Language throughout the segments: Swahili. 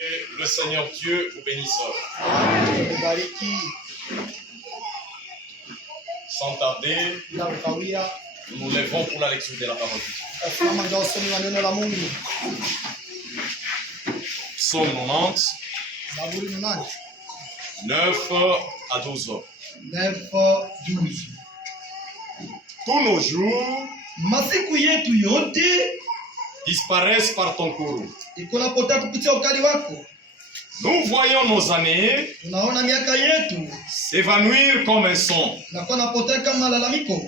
Et le Seigneur Dieu vous bénisse. Sans tarder, nous nous lèvons pour la lecture de la parole de Dieu. Psaume 90, 9 à 12. 9, 12. Tous nos jours Masiku yetu yote disparaissent par ton courroux. ikonapotea kupitia ukali wako. Nous voyons nos années Tunaona miaka yetu s'évanouir comme un son. nakuwa napotea kama malalamiko.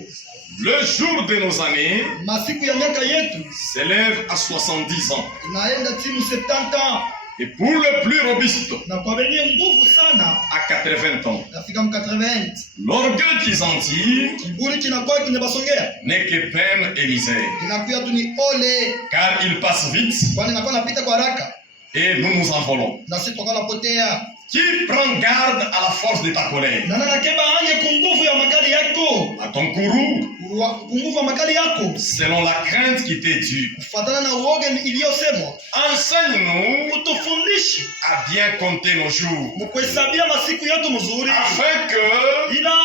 Le jour de nos années Masiku ya miaka yetu s'élève à 70 ans. inaenda timu 70 ans, Et pour le plus robuste, na kwa wenye nguvu sana à 80 ans. nafika 80. L'orgueil qu'ils en tirent Kiburi kinakuwa kinabasongea, n'est que peine et misère. kinakuwa tu ni ole, Car il passe vite kwani nakuwa napita kwa haraka et nous nous envolons. na sisi tunakuwa napotea. Qui prend garde à la force de ta colère? Na nakeba anye kunguvu ya makali yako, À ton courroux, kunguvu ya makali yako selon la crainte qui t'est due. kufuatana na uoga iliyosemwa. Enseigne-nous Utufundishi à bien compter nos jours, mkuhesabia masiku yetu mzuri, afin que ila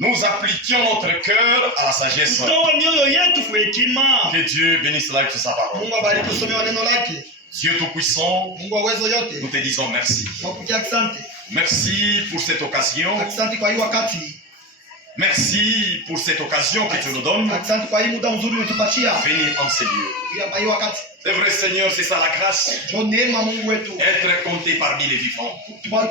nous appliquions notre cœur à la sagesse. tutoe mioyo yetu kwa hekima. Que Dieu bénisse la lecture de sa parole. Mungu abariki usomewa neno lake. Dieu Tout-Puissant, Mungu wa uwezo nous yote, te disons merci. wakutia asante. Merci pour cette occasion. Asante kwa hii wakati, Merci pour cette occasion que tu nous donnes. asante kwa hii muda mzuri ulitupatia. Venir en ces lieux. Pia kwa hii wakati C'est vrai, Seigneur, c'est ça la grâce. ndio neema Mungu wetu, Être compté parmi les vivants.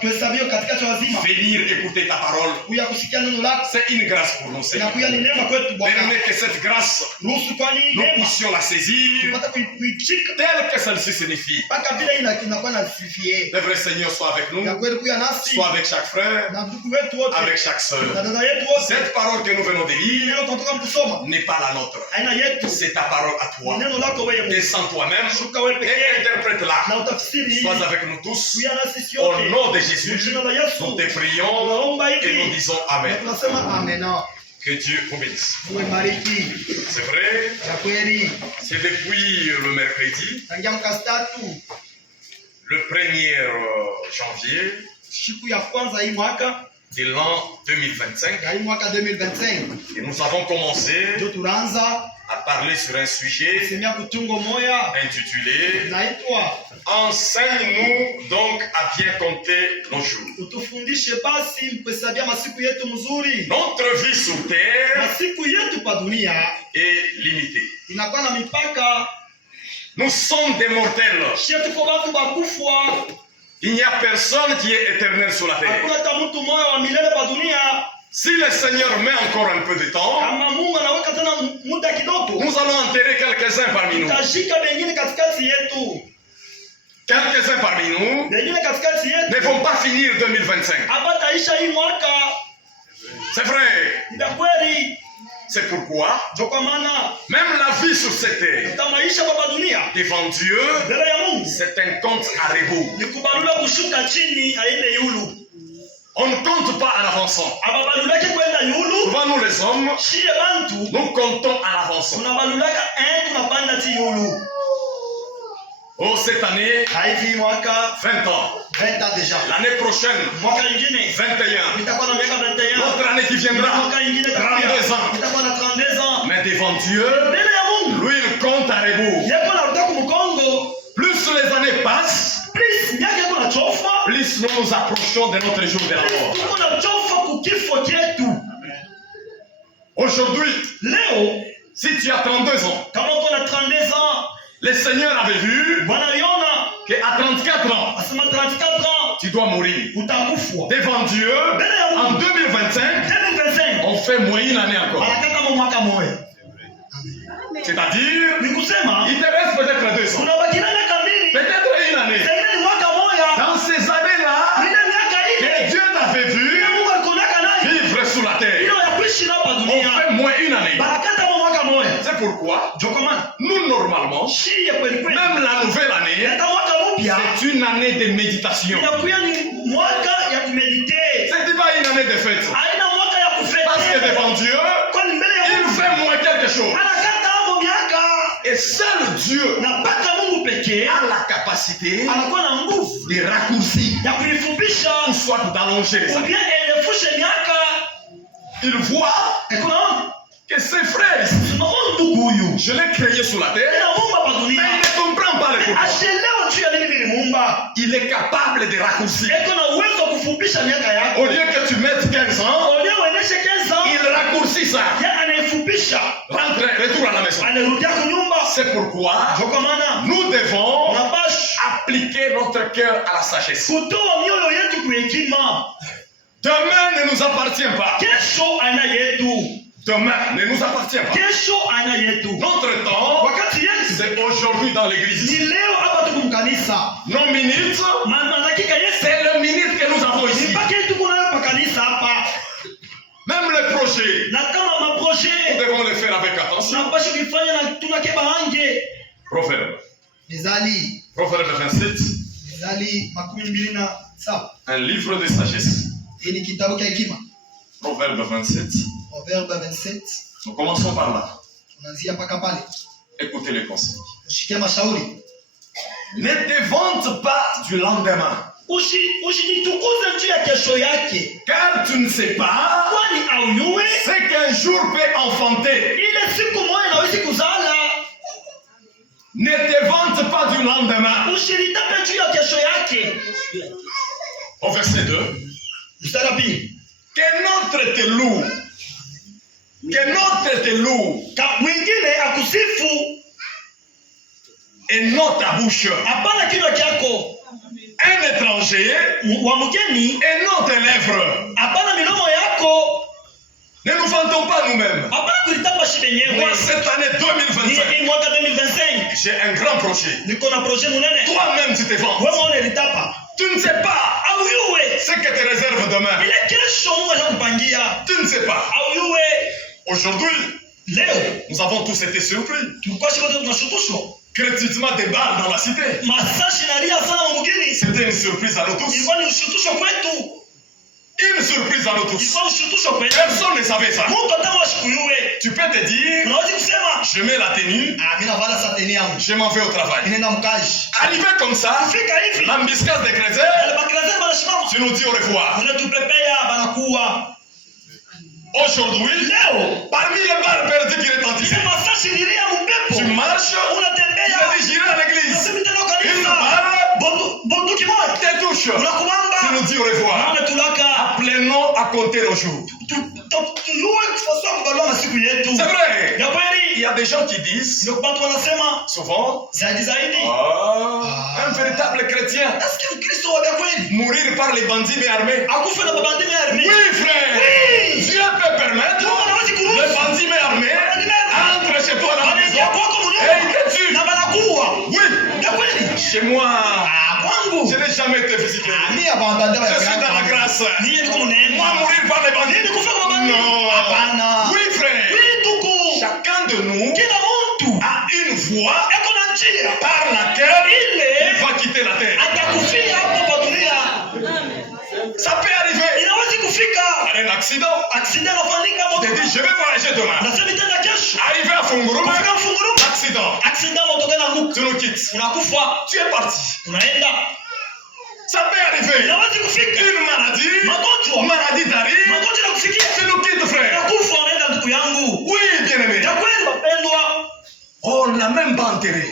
tuhesabio katikati ya wazima, Venir écouter ta parole. kuya kusikia neno lako, C'est une grâce pour nous, na Seigneur. kuya ni neema kwetu Bwana. Permets que cette grâce, Ruhusu kwani nous neema puissions la saisir tupate kuichika telle que celle-ci signifie. mpaka vile inakuwa na sifie. C'est vrai, Seigneur, sois avec nous. Ya kweli kuya nasi Sois avec chaque frère, na ndugu wetu wote avec chaque na sœur. dada yetu wote. Cette parole que nous venons de lire Leo tunatoka kusoma n'est pas la nôtre. aina yetu, C'est ta parole à toi. neno lako wewe Mungu, Descends toi-même shuka wewe et pekee interprète-la. na utafsiri. Sois avec nous tous. Kuya nasi sisi Au yote nom de kwa Jésus, jina la Yesu nous te prions tunaomba et nous hivi disons na Amen. tunasema amena. Que Dieu vous bénisse. Uwe mariki C'est vrai, ya kweli. c'est depuis le mercredi, Tangia mkasi tatu le 1er janvier siku ya kwanza hii mwaka de l'an 2025, ya hii mwaka 2025 et nous avons commencé ndio tunaanza à parler sur un sujet kusemea kutungo moya intitulé naitwa Enseigne-nous donc à bien compter nos jours. utufundishe basi kuhesabia masiku yetu mzuri. Notre vie sur terre Masiku yetu pa dunia est limitée. inakuwa na mipaka. Nous sommes des mortels. Shie tuko watu bakufwa, Il n'y a personne qui est éternel sur la terre. hakuna hata mtu mmoja wa milele pa dunia. Si le Seigneur met encore un peu de temps, Kama Mungu anaweka tena muda kidogo, nous allons enterrer quelques-uns parmi nous. tutashika wengine katikati yetu, Quelques-uns parmi nous wengine katikati ne yetu vont pas finir 2025. abataisha hii mwaka. C'est vrai. Ndio kweli, C'est pourquoi ndio kwa maana même la vie sur cette terre, kama maisha kwa dunia devant Dieu, mbele ya Mungu c'est un compte à rebours. ni kubalula kushuka chini aende yulu, On ne compte pas en avançant. ababalulake kwenda yulu. Souvent nous les hommes, Shie bantu nous comptons en avançant. tunabalulaka tunapanda ti yulu. Oh, cette année, Haivi mwaka 20 ans. 20 ans déjà, L'année prochaine, mwaka ingine 21. nitakuwa na miaka 21, L'autre année qui viendra, mwaka ingine 32 ans. nitakuwa na 32 ans. Mais devant Dieu, Mbele ya Mungu lui, il compte à rebours. yeko narudia kumkongo, Plus les années passent, please miaka yeko nachofa, plus nous nous approchons de notre jour de la mort. tuko nachofa kukifo chetu. Aujourd'hui, Leo si tu as 32 ans, kama uko na 32 ans, le Seigneur avait vu Bwana aliona qu'à 34 ans, asema 34 ans tu dois mourir. utakufwa. Devant Dieu, Mbele ya en Mungu 2025, 2025 on fait moins une année encore. anataka mwaka moja, C'est-à-dire, ni kusema il te reste peut-être 2 ans, unabaki na miaka mbili, peut-être une année. pengine ni mwaka moja. Dans ces années-là, Ile miaka que ile Dieu t'avait vu Mungu alikonaka nayo vivre sous la terre, ilo ya kuishi hapa on dunia fait moins une année. barakata mwa mwaka moja. C'est pourquoi, Ndio kwa maana nous, normalement, shie kweli kweli, même la nouvelle année, hata mwaka mpya c'est une année de méditation. inakuwa ni mwaka ya kumedite, C'est pas une année de fête. haina mwaka ya Parce que kufete, devant Dieu, kwani mbele ya il Mungu fait moins quelque chose. anakata hapo miaka Et seul Dieu Na mpaka Mungu pekee a la capacité anakuwa na nguvu de raccourcir, ya kuifupisha ou soit d'allonger les ou années. bien elefushe miaka. Il voit Kuna que ses frères, tunaona ndugu huyu je l'ai créé sur la terre, anaumba pa mais dunia, il ne comprend pas les pourquoi. ashelewa juu ya nini nilimuumba. Il est capable de raccourcir. Eko na uwezo wa kufupisha miaka yako. Au lieu que tu mettes 15 ans, Olio uendeshe 15 ans, il raccourcit ça. ya anaifupisha. Retour à la maison. Anarudia kunyumba. C'est pourquoi Ndio kwa maana nous devons tunapaswa appliquer notre cœur à la sagesse. kutoa mioyo yetu kwa hekima. Demain ne nous appartient pas. Kesho aina yetu. Demain ne nous appartient pas. Kesho aina yetu. Notre temps, Wakati yetu c'est aujourd'hui dans l'église. ni leo hapa tuko mkanisa. Nos minutes, Dakika yetu c'est le minute que nous avons ici. mpaka tuko nayo kwa kanisa hapa. Même les projets, Na kama nous maprojet devons les faire avec attention. tunapaswa kufanya na tunakeba anje. Proverbe. Mizali Proverbe 27, Mizali 27. un livre de sagesse. Hii ni kitabu cha hekima. Proverbe 27. Proverbe 27. Nous commençons par là. Tunaanzia mpaka pale. Écoutez les conseils. Ushikie mashauri. Ne te vante pas du lendemain, Usijitukuze juu ya kesho yake. car tu ne sais pas Kwani aujue ce qu'un jour peut enfanter. ile siku moja inaweza kuzala. Ne te vante pas du lendemain. Usilitape juu ya kesho yake. Au verset 2. Mstari wa pili. Que notre te loue. Que notre te loue. Mwingine akusifu Et non ta bouche. hapana kinywa chako. Un étranger. Wa mgeni Et non tes lèvres. hapana milomo yako. Ne nous vantons pas nous-mêmes. Hapana kulitapa shi benyewe. Moi, cette année 2025, Ni mwaka 2025. j'ai un grand projet. Niko na projet munene. Toi-même, tu te vantes. Wewe unaona litapa. Tu ne sais pas Auyue ce que te réserve demain. ile kesho Mungu anakupangia. Tu ne sais pas. Auyue Aujourd'hui, leo nous avons tous été surpris. tulikuwa shikote tunashutushwa. Créditement des balles dans la cité. Masashi nalia sana mgeni. C'était une surprise à nous tous. Ilikuwa ni ushutusho kwetu. Une surprise à nous tous. Ilikuwa ushutusho kwetu. Personne ne savait ça. Mungu atamu ashikuyue. Tu peux te dire, Unaweza kusema je mets la tenue, mimi navala sateni yangu. je m'en vais au travail. Ninaenda mkazi. Arrivé comme ça, Fika hivi. l'ambiscase des chrétiens, Wale makrezani wanashimama. tu nous dis au revoir. Unatupepea banakuwa. Aujourd'hui, Leo parmi les balles perdues qui retentissaient, ile masashi nilia tu mpepo. marches, Unatembea. tu dis j'irai à l'église. Nasema tena Une kanisa. balle Bunduki moja. te touche. Tu Unakubamba. nous dis au revoir. Naona tulaka. Appelons à compter nos jours. Tuyue kufasoa kubalua masiku yetu. C'est vrai. Ya Il kweli. y a des gens qui disent Ndio watu wanasema souvent, zaidi. un véritable chrétien, Nasikia Mkristo wa kweli. mourir par les bandits mais armés. Akufe na babandi armée. Oui, frère. Oui. Dieu peut permettre Mungu anaweza kuruhusu. les bandits mais armés entrent chez toi dans la maison Ya kwako et mwenyewe. ils te tuent. Na banakuwa. Oui. Ya kweli. Chez moi, Kwangu. je n'ai jamais été visité. Mimi abanda Je suis dans la grâce. Mimi niko mnene. Moi, mourir par les bandits. Mimi nikufa kwa babandi. Non. Hapana. Oui, frère. Mimi tuko. Chacun de nous Kila mtu a une voie eko na njia par laquelle ile il va quitter la terre. atakufia hapo kwa dunia. Ça peut arriver. Inaweza kufika. Un accident. Accident inafanyika Tu te moto. dis, je vais voyager demain. Nasema tena kesho. Arrivé à Fungurume, Kufika Mfunguruma. accident. Accident moto tena nguku. Tu nous quittes. Unakufa. Tu es parti. Unaenda. Ça peut arriver. Inaweza kufika. Une maladie. Magonjwa. Maladie t'arrive. Magonjwa nakufikia. Tu nous quittes, frère. Unakufa unaenda ndugu yangu. Oui, bien-aimé. Ya kweli wapendwa. On ne l'a même pas enterré.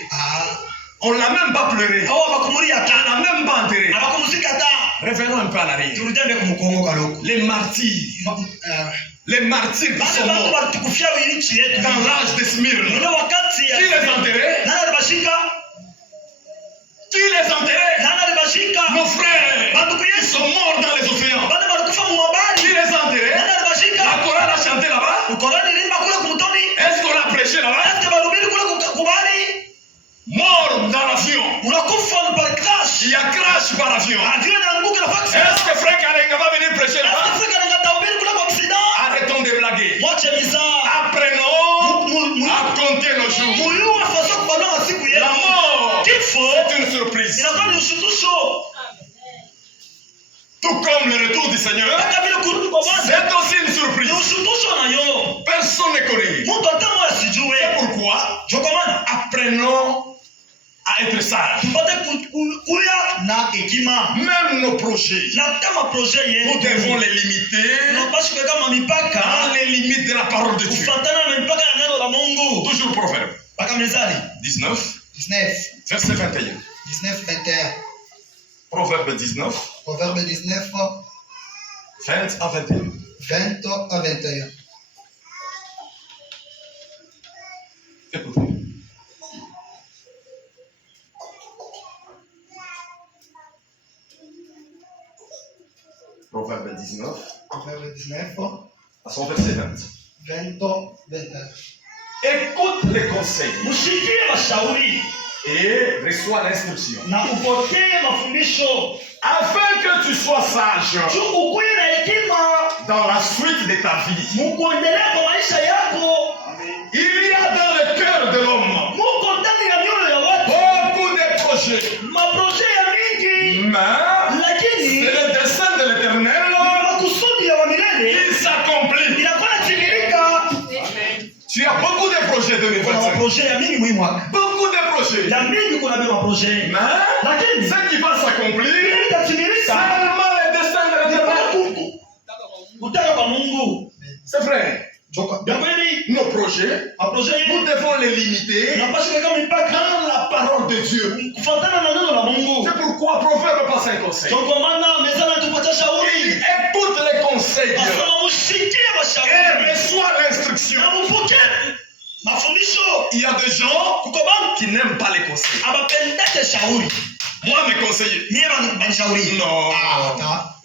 On ne l'a même pas pleuré. Hao wakumulia On hata. ne l'a même pas enterré. Abakumuzika hata. Revenons un peu à l'arrière. Turudie kumkongo kaloko. Les martyrs. Les martyrs qui sont Bale watu morts watukufia nchi yetu. dans l'âge de Smyrne. Ile wakati ya Qui les enterrait? nani alibashika? Qui les enterrait? Nani alibashika? Nos frères. Banduku Ils Yesu. sont morts dans les océans. Bale walikufa Qui mwabali. les enterrait? Nani alibashika? La chorale a chanté là-bas. Ukorani limba kule kumtoni. Est-ce qu'on a prêché là-bas? Eske barubiri kule kubali. Mort dans l'avion. Unakufa par crash. Il y a crash par avion. Avion inaanguka na faksi. Est-ce que Frère Kalenga va venir prêcher là-bas? Afrika ingatahubiri kule kwa accident. Arrêtons de blaguer. Mwache mizaa. Apprenons à compter nos jours. Muyuwa fasa kubalua masiku yetu. La mort, Kifo c'est une surprise. inakuwa ni ushutusho. Tout Tout comme le retour du Seigneur, Hata vile kurudi kwa Bwana c'est aussi une ni surprise. ushtusho nayo. Personne ne connaît. Mtu hata mmoja asijue. C'est pourquoi Ndio kwa maana apprenons à être sages. tupate kuya na hekima. Même nos projets, Na kama projet nous yetu devons les limiter tunapaswa kuweka mipaka dans les limites de la parole de Dieu. kufuatana na mipaka ya neno la Mungu. Toujours Proverbe Mpaka Mezali 19, 19, verset 21. 19, 21. Proverbe 19, Proverbe 19, 20 à 21. 20 à 21. Écoutez. Proverbe 19, Proverbe 19, à son verset 20. 20, 21. Écoute les conseils Mshikie mashauri et reçois l'instruction, na upokee mafundisho afin que tu sois sage juu ukuwe na hekima dans la suite de ta vie. mukuendelea kwa maisha yako. Il y a dans le cœur de l'homme Muko ndani ya mioyo ya watu beaucoup de projets, maproje ya mingi, mais lakini c'est le dessein de l'Éternel makusudi ya wamilele qui s'accomplit. inakuwa natimilika. Tu as beaucoup de projets Kuna 2025. maproje ya mingi muhimu wake Beaucoup de projets. ya mingi, kuna bia maproje Mais lakini ce qui va s'accomplir, itatimilika seulement le dessein de l'Éternel. kutaka kwa Mungu. C'est vrai. Vya kweli Nos projets, maproje nous yetu devons les limiter tunapaswa kuweka mipaka dans la parole de Dieu. kufuatana na neno la Mungu. C'est pourquoi Proverbe passe un conseil. Ndio kwa maana mezani anatupatia Il shauri, écoute les conseils de Dieu asema mshikie et mashauri reçoit l'instruction. na mpokee mafundisho. Il y a des gens Kuko bantu qui n'aiment pas les conseils. abapendete shauri, Moi, mes conseillers. mie banishauri Non.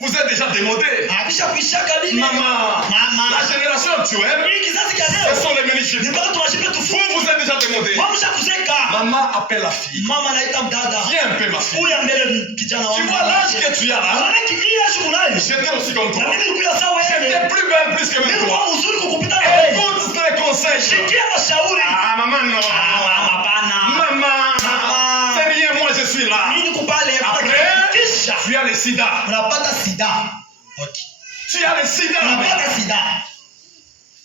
Vous êtes déjà démodés. abisha kuishaka dini Maman, mama la génération actuelle, hii kizazi cha ce leo sont les minichips. ni mpaka tunashipia Vous, tufu vous êtes déjà démodés. mamsha kuzeka. Maman appelle la fille. Mama anaita mdada Viens un peu, ma fille. huya mbele kijana Tu wangu, vois l'âge que tu as là? unaona hii yashi unayo J'étais aussi comme na toi. mimi nilikuwa sawa J'étais yeye, plus belle, plus que même mimi toi. kwa uzuri kukupita na wewe. Écoute les conseils. Shikia mashauri. Ah, maman, non. Hapana. Maman, c'est rien, moi je suis là. Mimi niko pale Après, kisha tu as le sida. unapata sida. Okay. Tu as le sida. Unapata sida.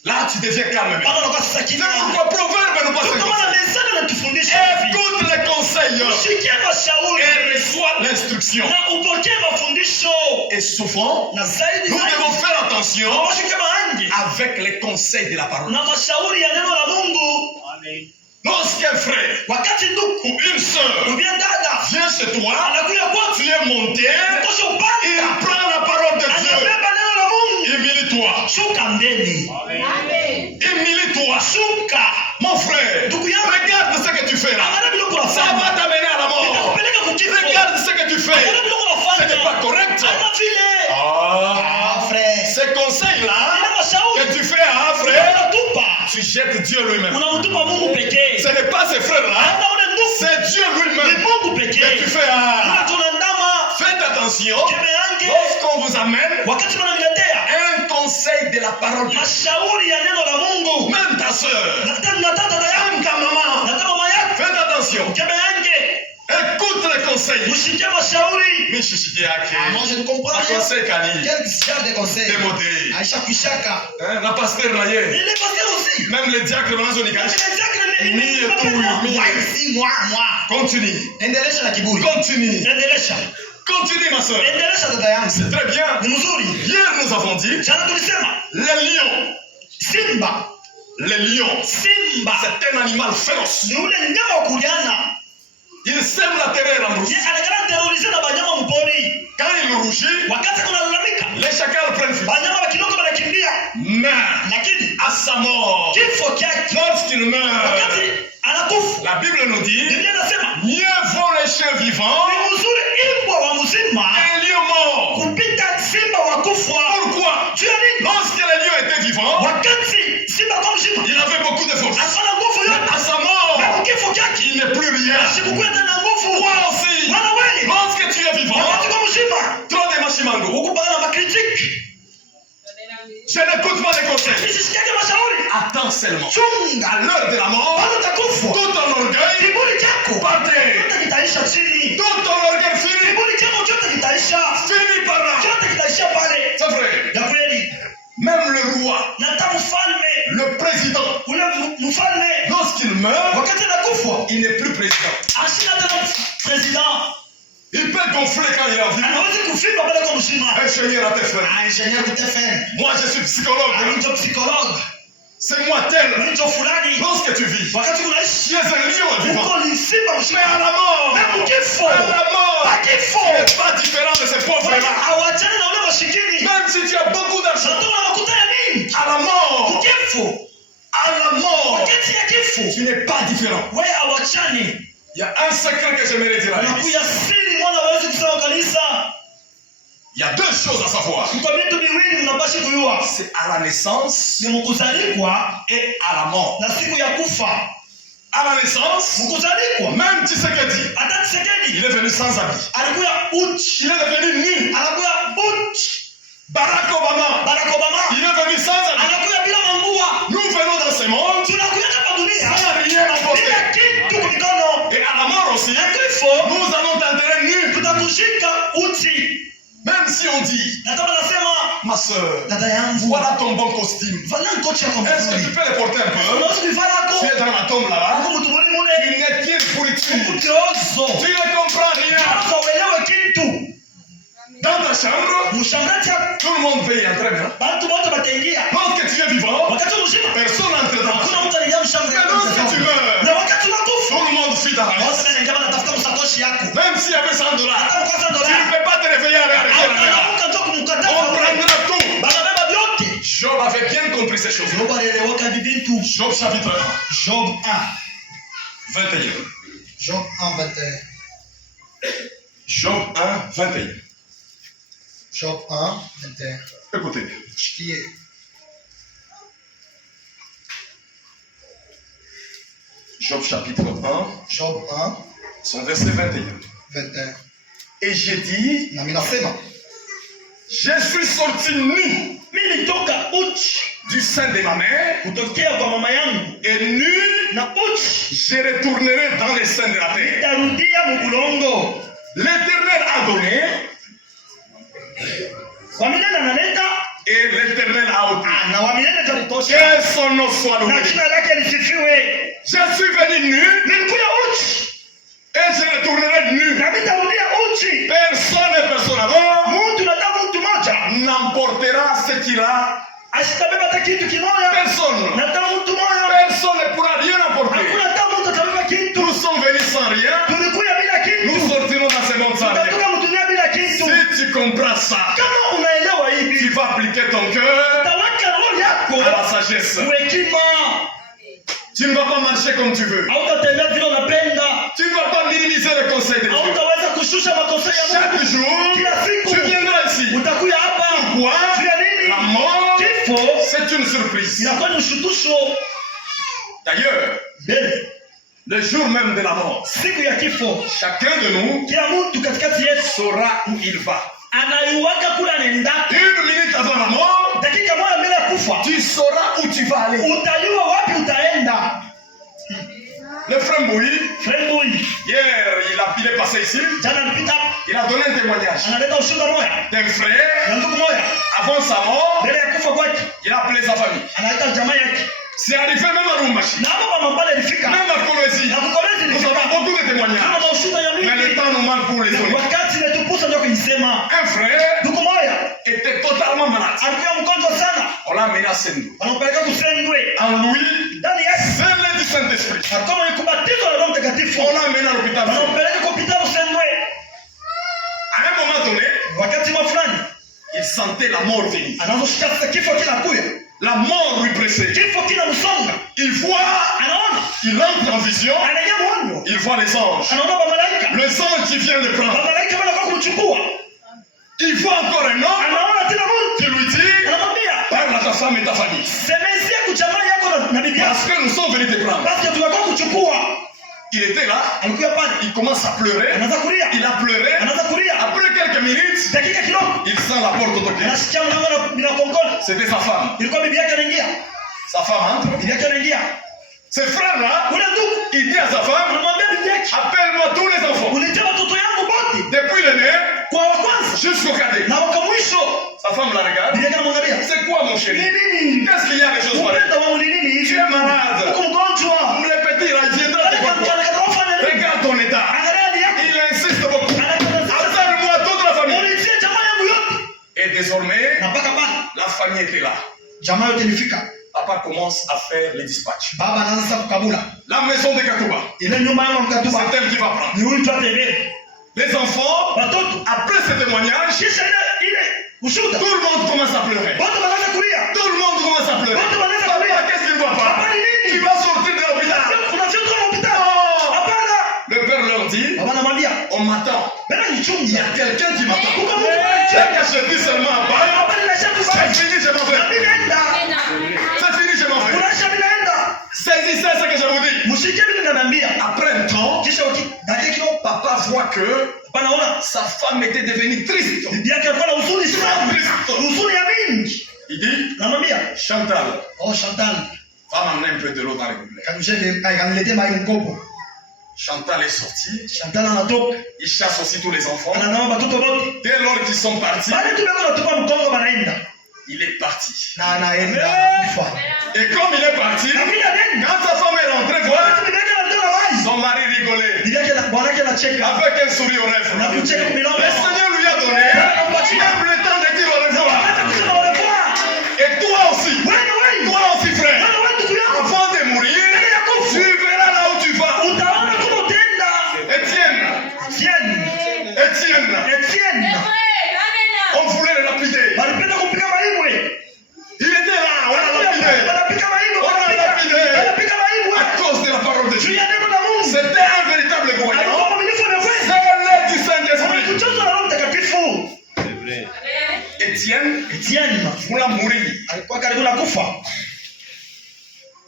Là, tu deviens calme. Bado unakuwa sasa C'est kimya. pourquoi Proverbe nous passe un Ndio conseil. maana mezani anatufundisha hivi. Écoute les conseils Shikia mashauri et reçois l'instruction. na upokee mafundisho. Et souvent, Na zaidi nous zaidi devons faire attention unapaswa kama ange avec les conseils de la parole. na mashauri ya neno la Mungu. Amen. Lorsqu'un frère Wakati ndugu ou une sœur ubia dada vient chez toi, anakuja kwako, tu es monté, tosha il upanda, prend la parole de Dieu. anabeba neno la Mungu. Humilie-toi. Shuka mbele. Humilie-toi. Shuka. Mon frère, Ndugu yangu, regarde ce que tu fais là. angalia vile uko Ça unafanya. va t'amener à la mort. Nitakupeleka kukifo. Regarde ce que tu fais. Angalia vile uko Ce n'est pas unafanya. correct. Haina vile. Ah, frère. ces conseils-là Ina mashauri. que tu fais à un frère, Unatupa. tu jettes Dieu lui-même. Unamtupa Mungu pekee. Ce n'est pas ces frères-là, Hata ule ndugu c'est Dieu ni lui-même Mungu que pekee. tu fais à. Ila tunandama Faites attention, kebe yange lorsqu'on vous amène wakati wananiletea un conseil de la parole de Dieu, mashauri ya neno la Mungu. même ta soeur, Na tena na tata yangu même ta maman, na tata mama yako faites attention, kebe yange écoute les conseils. mshikie mashauri. Mishishiki yake. Moi, je ne comprends Na rien. conseil kani. Quel genre de conseil? Démodé. Aisha kuishaka. Hein, na pasteur na ye. Ile pasteur aussi. Même les diacres wanazo nikalisha. Mie tu huyu, Moi mie. ici, moi. Continue. Endelesha na kiburi. Continue. Endelesha. Continue ma soeur. Endelesha dada yangu. C'est très bien. Ni mzuri. Hier nous avons dit Jana tulisema les lions. simba. Les lions. Simba C'est un animal féroce. ni ule mnyama wa kuliana. Il sème la terreur en brousse. Yeye anagana terroriser na banyama mpori. Quand il rougit, Wakati kuna lalamika, les chacals prennent fuite. banyama kidogo wanakimbia. Mais Lakini à sa mort, kifo chake lorsqu'il meurt, wakati anakufa. la Bible nous dit Biblia inasema mieux vaut les chiens vivants ni mzuri imbwa wa mzima qu'un lion mort. kupita simba wa kufa. Pourquoi? Juu ya nini? Lorsque le lion était vivant, Wakati simba kwa mzima il avait beaucoup de force. akana nguvu Mais yote. à sa mort, Na kifo chake il n'est plus rien. sikukuwa tena nguvu. Toi aussi, Wana wewe lorsque tu es vivant, wakati kwa mzima trop de machimango. ukupana na makritiki. Je n'écoute pas les conseils. Isisikiage mashauri. Attends seulement. Chunga. À l'heure de la mort, Bado utakufa. tout ton orgueil Kiburi chako partez. chote kitaisha chini. Tout ton orgueil fini. Kiburi chako chote kitaisha. Fini par là. Chote meurt, wakati anakufa il n'est plus président. ashina tena president Il peut gonfler quand il a envie. anaweza kufimba pale kwa mshima Ingénieur à TFM. ingénieur kutefem Moi, je suis psychologue. ndio psychologue C'est moi tel. ndio fulani Lorsque tu vis, wakati unaishi tu es un lion vivant. uko ni simba Mais mshima à la mort, na kifo à la mort, à tu kifo n'es pas différent de ces pauvres-là. hawachana na wale mashikini Même si tu as beaucoup d'argent, ndio unakuta nini à la mort, kifo à la mort, wakati ya kifo tu n'es pas différent. wewe hawachani Il y a un secret que j'aimerais dire à l'église. unakuya siri mwana hawezi kusema kanisa Il y a deux choses à savoir. kwa vitu viwili mnabashi kujua C'est à la naissance ni mkuzalikwa et à la mort. na siku ya kufa À la naissance, mkuzalikwa même Tshisekedi, hata Tshisekedi il est venu sans habit. alikuya uchi Il est devenu nu. anakuya uchi Barack Obama, Barack Obama il est venu sans habit. anakuya bila mangua Nous venons dans ce monde tunakuya hapa dunia sans rien emporter. bila kitu kwa mikono Et à la mort aussi, na kifo nous allons t'enterrer nu. tutakushika uchi Même si on dit, na kama nasema ma soeur, dada yangu voilà ton bon costume. vala ngochi yako Est-ce que tu mzuri peux le porter un peu? unaweza kuivala Tu es ko dans la tombe là-bas. huko mtu mwingine Tu mule n'es qu'une pourriture. ukiozo Tu ne comprends rien. sasa uelewe kitu Dans ta chambre, mshangazi tout le monde veut y entrer maintenant. watu wote wataingia Lorsque tu es vivant, wakati mzima personne n'entre dans ta hakuna chambre. mtu anaingia mshangazi Mais lorsque tu meurs, na wakati unakufa tout le monde fuit dans la watu maison. wanaingia wanatafuta msatoshi yako Même s'il y avait 100 dollars, hata mkosa tu ne dola peux pas te réveiller et arrêter la guerre. anaamka ndio On kumkataza prendra tout. banabeba vyote Job avait bien compris ces choses. Yoba alieleweka vitu Job chapitre 1, Job 1 21. Job 1 21 Job 1, 21. Job 1 21 Écoutez. shikie Job chapitre 1, Job 1 son verset 21. 21 Et j'ai dit, na mimi nasema je suis sorti nu mimi nitoka uchi du sein de ma mère, kutokea kwa mama yangu et nu, na uchi je retournerai dans les seins de la terre. tarudia mubulongo L'Éternel a donné, kwa milele analeta et l'Éternel a ôté. na wa milele talitosha Que son nom soit na loué. jina lake lisifiwe Je suis venu nu, nilikuya uchi et je retournerai nu. na mimi tarudia uchi Personne et personne avant mtu na damu mtu moja n'emportera ce qu'il a. asitabeba hata kitu kimoja Personne. na damu mtu moja Personne ne pourra rien apporter. hakuna damu mtu atabeba kitu Nous sommes venus sans rien. tulikuya bila Nous kitu sortirons dans ce monde sans rien. tutatoka mdunia bila kitu Si tu comprends ça, kama unaelewa tu hivi vas appliquer ton cœur tawaka roho à yako la sagesse. hekima Tu ne vas pas marcher comme tu veux. hautatembea vile unapenda Tu ne vas pas minimiser le conseil de Dieu. hautaweza kushusha makosa ya Chaque Mungu jour, kila siku tu viendras ici. utakuya hapa Pourquoi? juu ya nini La mort, kifo c'est une surprise. inakuwa ni ushutusho D'ailleurs, mbele le jour même de la mort, siku ya kifo chacun de nous kila mtu katikati yetu saura où il va. anaiwaka kula nenda Une minute avant la mort, dakika moja mbele ya kufa tu sauras où tu vas aller. utajua wapi utaenda Le frère Moui, frembui hier, il est passé ici, jana alipita il a donné un témoignage analeta ushuhuda moja d'un frère. na ndugu moja Avant sa mort, mbele ya kufa kwake il a appelé sa famille. analeta jamaa yake C'est arrivé même à Lumbashi, na hapo mama pale alifika même à Kolwezi. na kukolezi Nous ilifika avons beaucoup de kama témoignages. maushuhuda ya Mais le mingi temps nous manque pour les donner. wakati imetupusa ndio kuisema Un frère ndugu moja était totalement malade. alikuwa mgonjwa sana On l'a amené à Sendou. wanampeleka kusendwe En lui, ndani yake zèle du Saint-Esprit. alikuwa mwenye kubatizwa na Roho Mtakatifu On l'a amené à l'hôpital. wanampeleka kwa hospitali Sendwe À un moment donné, wakati wa fulani il sentait la mort venir. anazoshika sasa kifo kinakuya La mort lui pressait. kifo kinamsonga Il voit, anaona il entre en vision, anaingia mwonyo il voit les anges. anaona bamalaika Les anges qui viennent le prendre. bamalaika wanakuwa kumchukua Il voit encore un homme anaona tena mtu qui lui dit, anamwambia parle à ta femme et ta famille. semezia kujamaa yako na bibi yako Parce que nous sommes venus te prendre. basi tunakuwa kuchukua Il était là, alikuwa pale il commence à pleurer. anaanza kulia Il a pleuré. anaanza kulia Après quelques minutes, dakika kidogo il sent la porte toquer. anasikia mlango bila konkola C'était sa femme. ilikuwa bibi yake anaingia Sa femme entre. bibi yake anaingia Ce frère-là, ule ndugu il dit à sa femme, anamwambia bibi yake appelle-moi tous les enfants. unitie watoto yangu bote Depuis le nez kwa wa kwanza jusqu'au cadet. na waka mwisho Sa femme la regarde. bibi yake anamwangalia C'est quoi mon chéri? nini? Qu'est-ce qu'il y a les choses pareilles? Upendo wangu ni nini? Tu es malade. Uko mgonjwa. Le petit là, il viendra te voir quoi? Regarde ton état. Angalia hali yako. Il insiste beaucoup. Anataka Appelle-moi toute la famille. unitie jamaa yangu yote. Et désormais, Na mpaka pale la famille était là. jamaa yote ilifika. Papa commence à faire les dispatchs. Baba anaanza kukabula. La maison de Katouba, Ile nyumba yangu mkatuba. c'est elle qui va prendre. Ni huyu tu atembee. Les enfants, Watoto après ce témoignage, kisha ile ushuda. tout le monde commence à pleurer. Watu wanaanza kulia. Tout le monde commence à pleurer. Watu wanaanza Papa, kulia. qu'est-ce qu'il ne voit pas? Papa ni nini? Tu vas sortir de l'hôpital. Unafika hospitali. Oh! Hapana. Le père leur dit, Baba anamwambia, on m'attend. "Bana Il y nichunga." a quelqu'un qui m'attend. Kuko mtu C'est anacheka. que je dis seulement à part. Hapa ninashaku C'est baba. fini, je m'en Na vais. mimi naenda. C'est fini, je m'en vais. Unasha mimi naenda. Saisissez ce que je vous dis. Mshike mimi ninaniambia. Après un temps, Kisha dakika kidogo papa voit que panaona sa femme était devenue triste. bibi yake alikuwa na huzuni sana. Huzuni ya mingi. Il dit, Namwambia, Chantal, "Oh Chantal, va m'emmener un peu de l'eau dans les gobelets. kaniletee maji mkopo." Chantal est sortie. Chantal anatoka. Il chasse aussi tous les enfants. Ananaomba watoto wote. Dès lors qu'ils sont partis, Bali tumeko natupa mkongo banaenda. il est parti. Na anaenda kufa. Et comme il est parti, Na vile anaenda. quand sa femme est rentrée voir, Wakati bibi yake anatoka maji. son mari rigolait. Bibi yake bwana yake anacheka. Avec un sourire aux lèvres. Na kucheka Le milomo. Seigneur lui a donné même le temps de dire au revoir. Hata kusema au revoir. Et toi aussi, toi aussi frère, Wewe wewe ndugu yangu. avant de mourir, tu verras là où tu vas. Utaona kama utaenda. Etienne, Etienne. on voulait le lapider. Walipenda kumpiga maimwe. Il était là, on l'a lapidé. Wanapiga maimwe. Wanapiga maimwe. À cause de la parole de Juu Dieu. ya neno la Mungu. C'était un véritable Alikuwa croyant. mwaminifu na kweli. Scellé du Saint-Esprit. Amekujazwa na Roho Mtakatifu. Etienne Etienne voulait mourir. alikuwa karibu na kufa.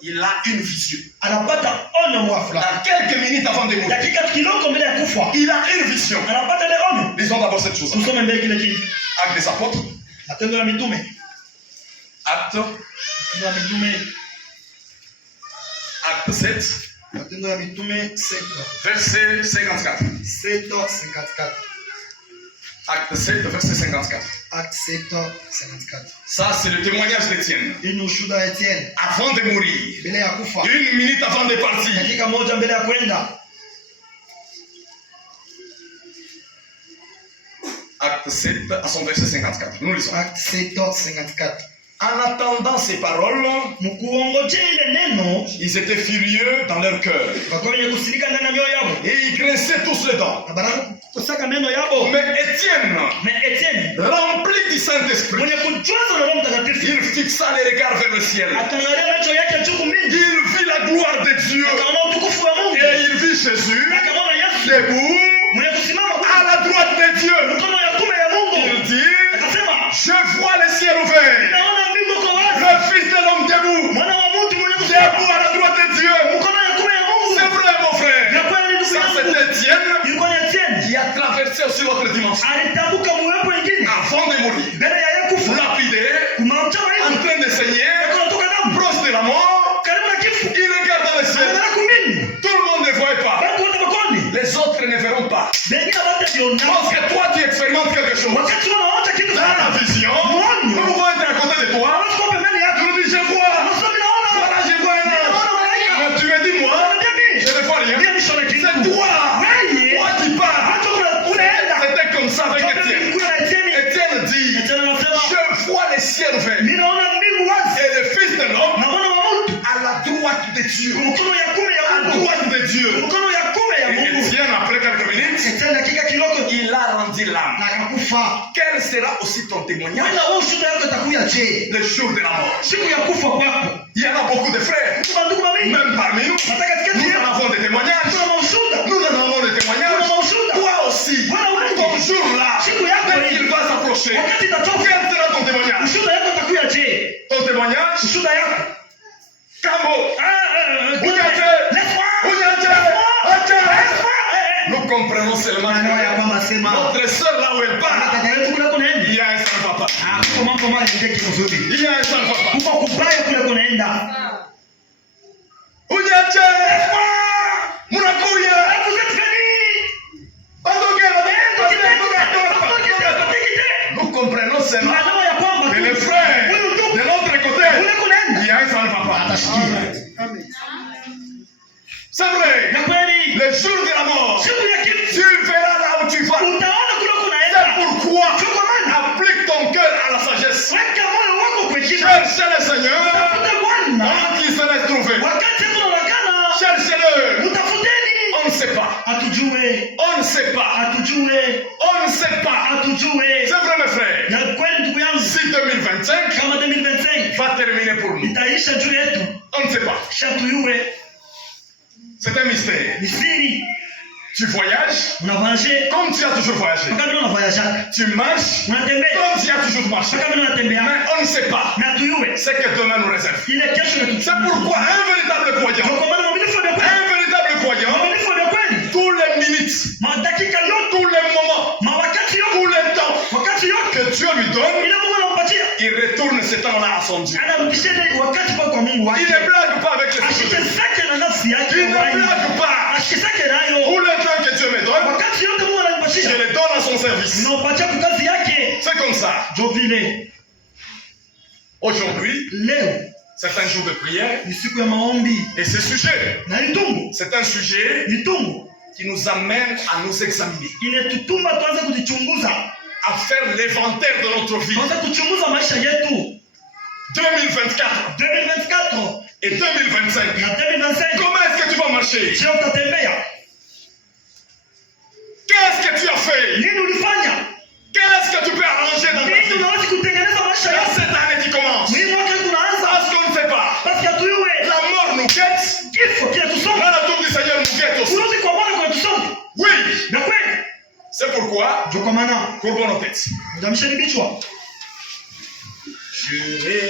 Il a une vision. Anapata onyo mwa fulani. Dans quelques minutes avant de mourir, Dakika kidogo mbele ya kufa. il a une vision. Anapata ile onyo. Lisons d'abord cette chose. Tusome mbele kile kitu. Actes des apôtres. Matendo ya Mitume. Acte Matendo ya Mitume. 7, Matendo ya Mitume 7. verset 54. 7:54. Acte 7, verset 54. Acte 7:54. Ça, c'est le témoignage d'Étienne. Hii ni ushuhuda wa Etienne. Avant de mourir, Mbele ya kufa. une minute avant de partir, Dakika moja mbele ya kwenda. Acte 7, à son verset 54. Nous lisons. Acte 7:54. En attendant ces paroles, Mkuongoje ile neno, ils étaient furieux dans leur cœur. wakawa wenye kusirika ndani ya mioyo yao. Et ils grinçaient tous les dents. Na baraka kusaka neno yao. Mais Étienne, Mais Etienne rempli du Saint-Esprit, mwenye kujazwa na Roho Mtakatifu il fixa les regards vers le ciel. akaangalia macho yake juu mingi. Il vit la gloire de Dieu. Akaona utukufu wa Mungu. Et il vit Jésus Akamwona Yesu debout mwenye kusimama à la droite de Dieu. mkono ya kume ya Mungu. Il dit, Akasema, je vois le ciel ouvert. naona mbingu kwa wazi. Le Fils de l'homme debout. Mwana wa mtu mwenye kusimama Debout à la droite de Dieu. mkono ya kume ya Mungu. C'est vrai, mon Na frère. kweli ndugu Ça, yangu. c'est Étienne Ilikuwa ni Etienne. qui a traversé aussi l'autre dimension. Alitambuka mwepo wengine. Avant de mourir, Mbele ya yeye kufa. lapidé, Kumamcha en hivi. train de saigner, Kutoka damu. proche de la mort, Karibu na kifo. il regarde dans le ciel. Anaanza kumini. Tout le monde ne voit pas. Watu wote wakoni. Les autres ne verront pas. Wengine hawataviona. Parce que toi, tu expérimentes quelque chose. Wakati wanaona kitu Dans la vision, nous pouvons être à côté de toi. hawezi kuwa pembeni yako. Tu nous dis, je vois. Unasema mimi naona. Voilà, je vois un ange. Mais tu me dis, moi, je ne vois rien. Mimi nishona kitu. C'est toi. Wewe. Toi qui pars. Watu unaenda. C'était comme ça avec Étienne. Kuna Etienne. Étienne dit, Etienne anasema, je vois les ciels ouverts. mimi naona mbingu wazi. Et le Fils de l'homme Na mwana wa mtu à la droite de Dieu. mkono ya kume ya À la Mungu. droite de Dieu. Mkono ya kume ya Et Mungu. Étienne, après quelques minutes, Etienne dakika kidogo il a rendu l'âme. na akakufa. Quel sera aussi ton témoignage Wewe wewe ushuhuda yako itakuja je? le jour de la mort? Siku ya kufa kwako. Il y en a beaucoup de frères, Kuna ndugu mami. même parmi nous. Nataka Nous tiketi en yako. avons des témoignages. Kuna maushuhuda. Nous en avons des témoignages. Kuna maushuhuda. Toi aussi, Wewe ton jour là, Siku yako dès hii. qu'il va s'approcher, Wakati itatoka. quel sera ton témoignage? Ushuhuda yako itakuja je? Ton témoignage? Ushuhuda yako. Cambo, Laisse-moi. nous comprenons seulement Maneno ya que kwamba sema. notre soeur là où elle part, Dada yetu kule kunaenda. il y a un seul papa. Kwa mambo mali ndeki mzuri. Il y a un seul papa. Kufa kubaya kule kunaenda. Ujache! Munakuya! Nous comprenons seulement que les frères de Kule kunaenda. Yaisa na papa atashikia. C'est vrai. Na kweli. Le jour de la mort. Siku ya kifo. Tu verras là où tu vas. Utaona kule C'est kunaenda. pourquoi Kwa maana applique ton cœur à la sagesse. weka moyo wako kwa heshima. Cherchez le Seigneur Tafuta Bwana. quand il se laisse trouver. Wakati kunaonekana. Cherchez-le. Mtafuteni. On ne sait pas. Hatujue. On ne sait pas. Hatujue. On ne sait pas. Hatujue. C'est vrai, mes frères. Na kweli ndugu yangu. Si 2025 Kama 2025 va terminer pour nous, itaisha juu yetu. on ne sait pas. Shatuyue. C'est un mystère. Ni siri. Tu voyages Unavoyager. comme tu as toujours voyagé. Wakati unavoyager. Tu marches Unatembea. comme tu as toujours marché. Wakati unatembea. Mais on ne sait pas Na tuyue. ce que demain nous réserve. Ile kesho na C'est pourquoi un véritable croyant, kwa maana mwaminifu ndio kweli. un véritable croyant, Mwaminifu ndio kweli. tous les minutes, Madakika yote, tous les moments, mawakati yote, tous les temps wakati yote que Dieu lui donne, ile Mungu anampatia. il retourne ce temps-là à son Dieu. Anarudishia ile wakati kwa Mungu wake. Il ne blague pas avec les Ashike choses. zake na nafsi yake. Il ne blague pas. Ashike zake nayo. Tout le temps que Dieu me donne, Wakati yote Mungu je ananipatia. le donne à son service. Ninampatia kwa kazi yake. C'est comme ça. Jo vile Aujourd'hui, leo c'est un jour de prière ni siku ya maombi et ce sujet, na itungu. c'est un sujet Itungu qui nous amène à nous examiner, inatutuma tuanze kujichunguza. à faire l'inventaire de notre vie. Tuanze kuchunguza maisha yetu. 2024 2024 et 2025. na 2025. Comment est-ce que tu vas marcher? Je utatembea. Qu'est-ce que tu as fait? Nini ulifanya? Qu'est-ce que tu peux arranger dans ta Nini vie? unaweza kutengeneza maisha Là, yako? cette année qui commence. Mwili wake kunaanza Parce qu'on ne sait pas. basi hatuyue. La mort nous guette. Kifo kinatusonga. Là, la tour du Seigneur nous guette aussi. Kurudi kwa Bwana kunatusonga. Oui. Na kweli. C'est pourquoi, Ndio kwa maana courbons nos têtes. ndamsheni bichwa. Je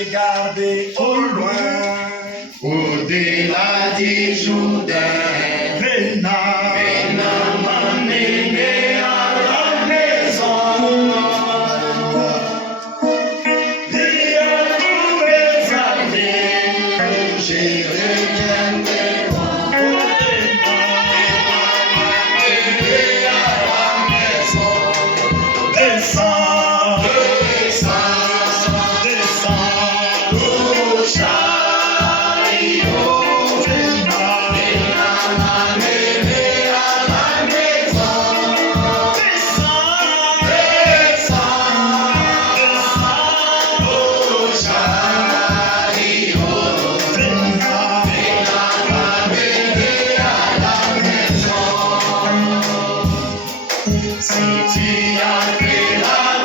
regardais au loin, Au-delà du Jourdain, Vena. m'amener à la maison. Il y a tous les années, j'ai regardé Descends. Si tu as fait la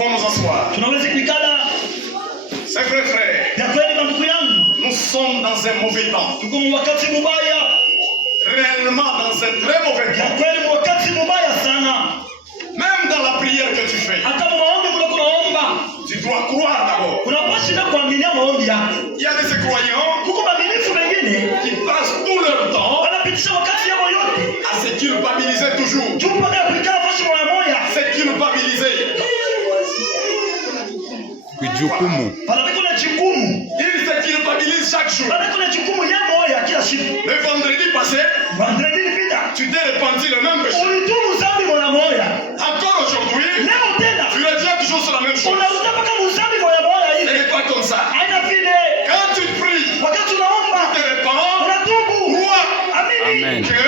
pouvons nous asseoir. Tunaweza kuikala. C'est vrai, frère. Ya kweli ndugu yangu. Nous sommes dans un mauvais temps. Tuko wakati mbaya. Réellement dans un très mauvais Ya temps. kweli wakati mbaya sana. Même dans la prière que tu fais, Hata maombi mnakoomba. tu dois croire d'abord. Unapaswa na kuaminia maombi yako. Il y a des croyants Kuko maminifu wengine qui passent tout leur temps wanapitisha wakati yao yote. à se culpabiliser toujours. Chumba ya kuikala fashi moja moja. Se culpabiliser. Kujukumu. Wanataka kuna jukumu. Ils se culpabilisent chaque jour. Wanataka kuna jukumu ya moja kila siku. Le vendredi passé, Vendredi ilipita. tu t'es repenti le même péché. Ulitubu dhambi moja moja. Encore aujourd'hui, Leo tena tu reviens toujours sur la même chose. unarudia mpaka dhambi moja moja Ce hivi. n'est pas comme ça. Haina vile. Quand tu pries, Wakati unaomba, tu te repens, unatubu. crois Amini. Amen. que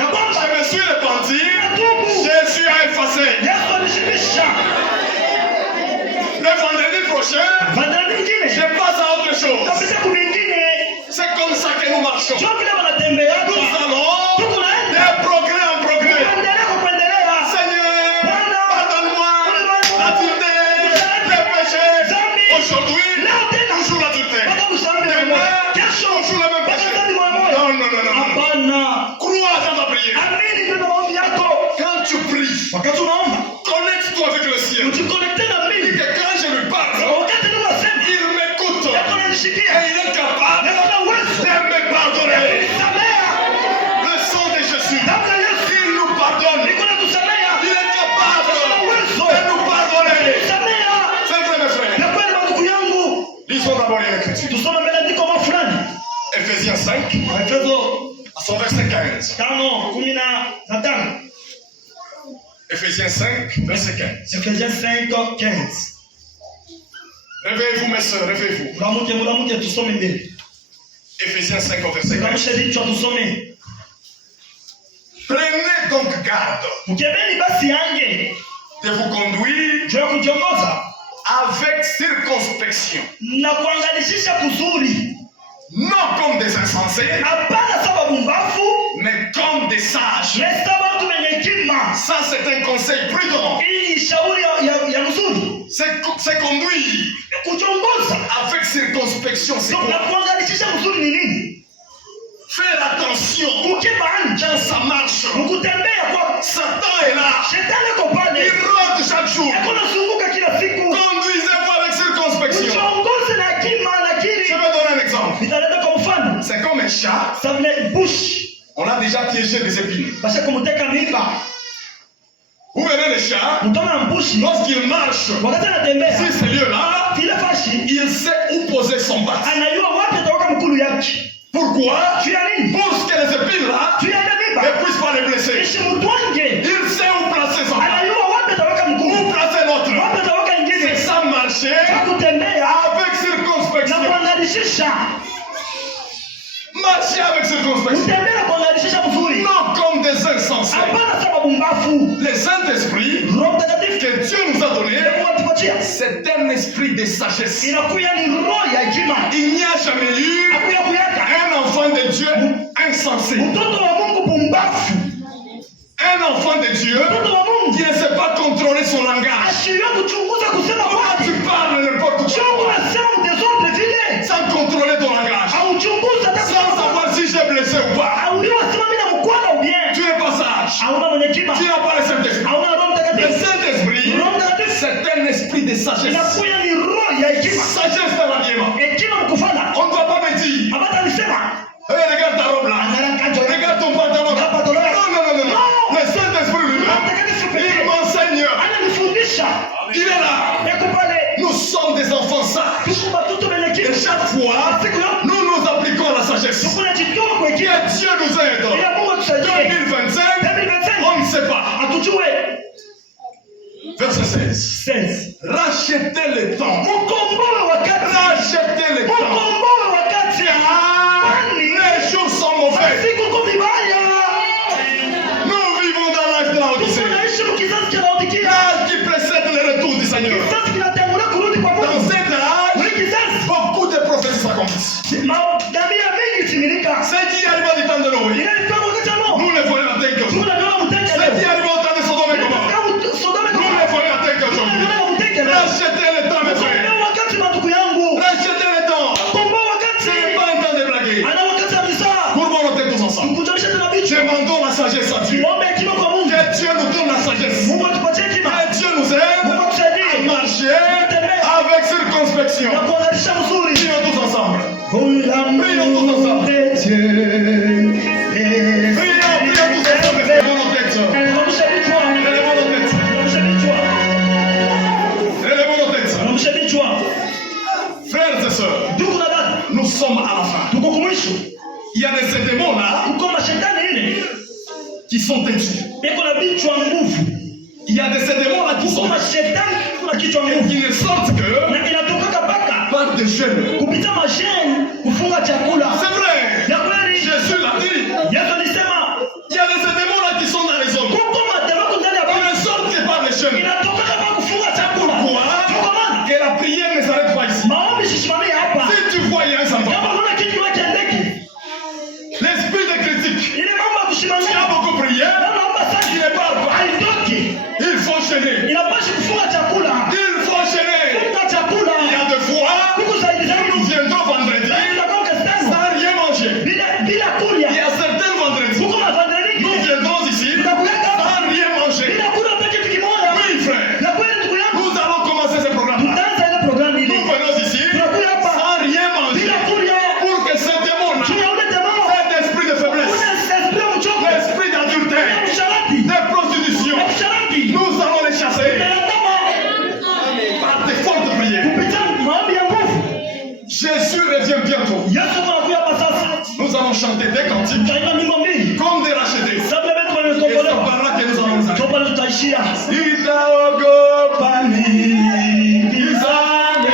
Ya kwamba je me suis repenti, unatubu. Jésus a effacé. Yesu alishibisha. Le vendredi prochain, Vendredi nyingine. je passe à autre chose. Kabisa kumingine. C'est comme ça que nous marchons. Sio vile wanatembea. Nous allons Tuko naenda. de progrès en progrès. Kuendelea kwa kuendelea. Seigneur, pardonne-moi l'adultère, les péchés. Aujourd'hui, toujours l'adultère. Mpaka msambi moja Demain, moja. Kesho toujours le même mpaka péché. dhambi moja moja. Non, non, non, non. Hapana. Crois dans ta prière. Amini ndio maombi yako. Quand tu pries, Wakati unaomba, connecte-toi avec le ciel. ujikonekte na Et mimi. que quand je lui parle, Wakati ninasema, il m'écoute. yako nanishikia. Et il est capable Niko na uwezo. de me pardonner. Samea. Le sang de Jésus, Damu ya Yesu. il nous pardonne. Niko na kusamea. Il est capable de nous pardonner. Samea. C'est vrai, mes frères. Ya kweli ndugu yangu. Lisons d'abord l'Écriture. Tusome maandiko fulani. Ephésiens 5, Efeso à son verset 15. 5:15. Ephésiens 5, verset 15. Efesiens 5:15. Réveillez-vous, mes sœurs, réveillez-vous. Mulamuke tusome mbele. Ephésiens 5, au verset 15. Tuamshe vichwa tusome. Prenez donc garde Mkebeni basi yange. de vous conduire Juu ya kujiongoza avec circonspection, na kuangalishisha kuzuri. non comme des insensés, Hapana sababu mbavu, mais comme des sages. na sababu wenye hekima. Ça, c'est un conseil prudent. Hii ni shauri ya mzuri. C'est conduire Kujiongoza avec circonspection. C'est na quoi? kuangalishisha mzuri ni nini? Faire attention Ukeba nje, quand ça marche. mkutembea kwa Satan est là. shetani kwa Il pale. rôde chaque jour. Yako nazunguka kila siku. Conduisez-vous avec circonspection. Uchongoze na hekima na Je akili. vais donner un exemple. Nitaleta kwa mfano. C'est comme un chat. Ça vile bush. On a déjà piégé des épines. Basha kumuteka mimba. Vous verrez le chat, Mtona mbushi. lorsqu'il marche Wakati anatembea. sur ces lieux-là, Vile fashi. il sait où poser son bat. Anajua wapi ataweka mkulu yake. Pourquoi? Juu ya nini? Pour que les épines-là Juu ya mimba. ne puissent pas les blesser. Ishimutwange. Il sait où placer son bat. Anajua wapi ataweka mkulu. Où placer l'autre. Wapi ataweka C'est ingine. ça marcher Kutembea avec na circonspection. kuangalishisha. Marcher avec circonspection. Kutembea na kuangalishisha mzuri. Non comme des insensés. Hapana sababu mbavu. Le Saint-Esprit Roho Mtakatifu que Dieu nous a donné, Mungu atupatia. c'est un esprit de sagesse. Inakuya ni roho ya hekima. Il n'y a jamais eu Akuya kuyaka. un enfant de Dieu insensé. Mtoto wa Mungu pumbavu. Un enfant de Dieu Mtoto wa Mungu qui ne sait pas contrôler son langage. ashiria kuchunguza kusema Quand kwake. tu parles n'importe Sio quoi, unasema mtezonde vile. sans contrôler ton langage, Auchunguza hata sans kama savoir si j'ai blessé ou pas, auliwa sema mimi namkwana ou bien. tu n'es pas sage. Hauna mwenye hekima. Tu n'as pas le Saint-Esprit. Hauna Roho Le Mtakatifu. Saint-Esprit, Roho Mtakatifu c'est un esprit de sagesse. inakuya ni roho ya hekima. Sagesse dans l'habillement. Hekima mkufanya. On ne va pas me dire, Hapana alisema. hey, regarde ta robe là, Angalia kanjo yako. regarde ton pantalon là. Hapa tolea. Non, non, non, non, non. Non. Le Saint-Esprit Roho lui-même, Mtakatifu il pekee. m'enseigne. Ananifundisha. Il est là. Yako pale. Nous sommes des enfants sages. Tuko watoto wenye Et hekima. chaque fois, Siku yote nous nous appliquons à la sagesse. tunajitoa kwa Que hekima. Dieu nous aide. Ila Mungu atusaidie. 2025, 2025. on ne sait pas. Hatujue. Verset 16. 16. Rachetez le temps. Mkomboe wakati. Rachetez le temps. Mkomboe wakati. Les jours sont mauvais. Siku kumi vibaya. Nous vivons dans l'âge de la Odyssée. Tunaishi mkizazi cha Laodikia. L'âge qui précède le retour du Seigneur. Kizazi kinatangulia kurudi kwa Dans Mungu. cet âge, Muri kizazi. beaucoup de prophéties s'accomplissent. Madhamira mengi timilika. Ce qui arriva du temps de Noé, Inalipangwa wakati wa Nuhu. nous le voyons en tant qu'aujourd'hui. Tunaona mtenge Ce qui leo. arriva au temps de Sodome et Gomorrhe, Kama Sodoma na nous le Gomora. voyons en tant qu'aujourd'hui. Tunaona mtenge leo. Oh, l'amour de Dieu. Prions tous ensemble, élevons nos têtes. Élevons nos têtes. Frères et sœurs, nous sommes à la fin. Il y a de ces démons-là qui sont têtus. Il y a de ces démons-là qui sont têtus. Et qui ne sortent que par des jeunes. C'est vrai. Jésus l'a dit. Il y a de ces démons-là qui sont dans les hommes. Ils ne sortent que par les jeunes. Pourquoi? Que la prière ne s'arrête pas ici. Si tu vois, il y a un Satan. L'esprit de critique. Tu as beaucoup prié. Il ne parle pas. Il faut enchaîner. Il faut enchaîner. Il y a des fois, nous viendrons vendredi sans rien manger. Il y a certains vendredis, nous viendrons ici sans rien manger. Oui, frère, nous allons commencer ce programme-là. Nous venons ici sans rien manger pour que ce démon-là, cet esprit de faiblesse, l'esprit d'adultère, de prostitution, nous allons les chasser par des fortes prières. Jésus revient bientôt. Nous allons chanter des cantiques comme des rachetés. Et c'est par là que nous allons nous arrêter. Itaogopa ni izane.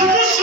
Mwisho